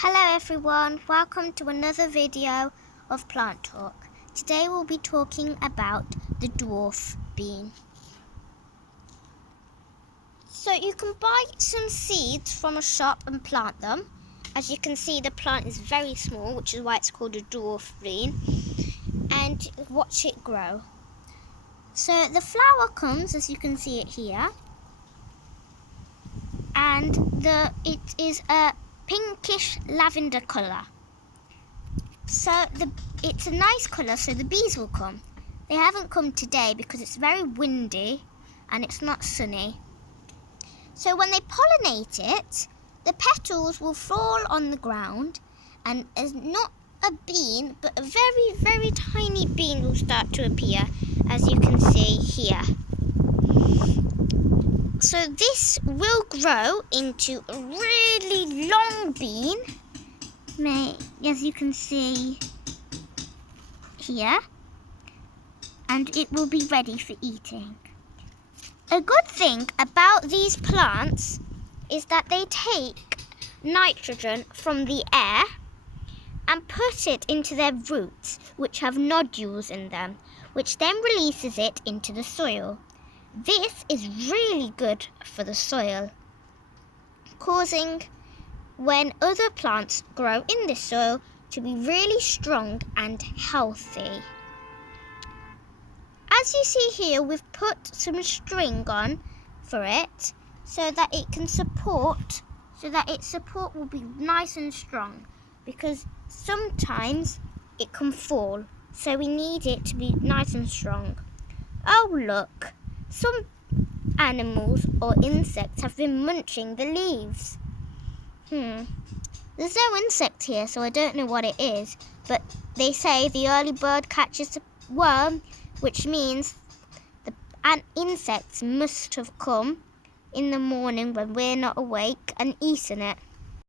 Hello everyone, welcome to another video of Plant Talk. Today we'll be talking about the dwarf bean. So you can buy some seeds from a shop and plant them. As you can see, the plant is very small, which is why it's called a dwarf bean. And watch it grow. So the flower comes, as you can see it here. And it is a pinkish lavender colour. So it's a nice colour, so the bees will come. They haven't come today because it's very windy and it's not sunny. So when they pollinate it, the petals will fall on the ground, and as not a bean, but a very, very tiny bean will start to appear, as you can see here. So this will grow into a really long bean, as you can see here, and it will be ready for eating. A good thing about these plants is that they take nitrogen from the air and put it into their roots, which have nodules in them, which then releases it into the soil. This is really good for the soil, causing when other plants grow in this soil to be really strong and healthy. As you see here, we've put some string on for it so that its support will be nice and strong, because sometimes it can fall, so we need it to be nice and strong. Oh look, some animals or insects have been munching the leaves. There's no insect here, so I don't know what it is, but they say the early bird catches a worm, which means the insects must have come in the morning when we're not awake and eaten it.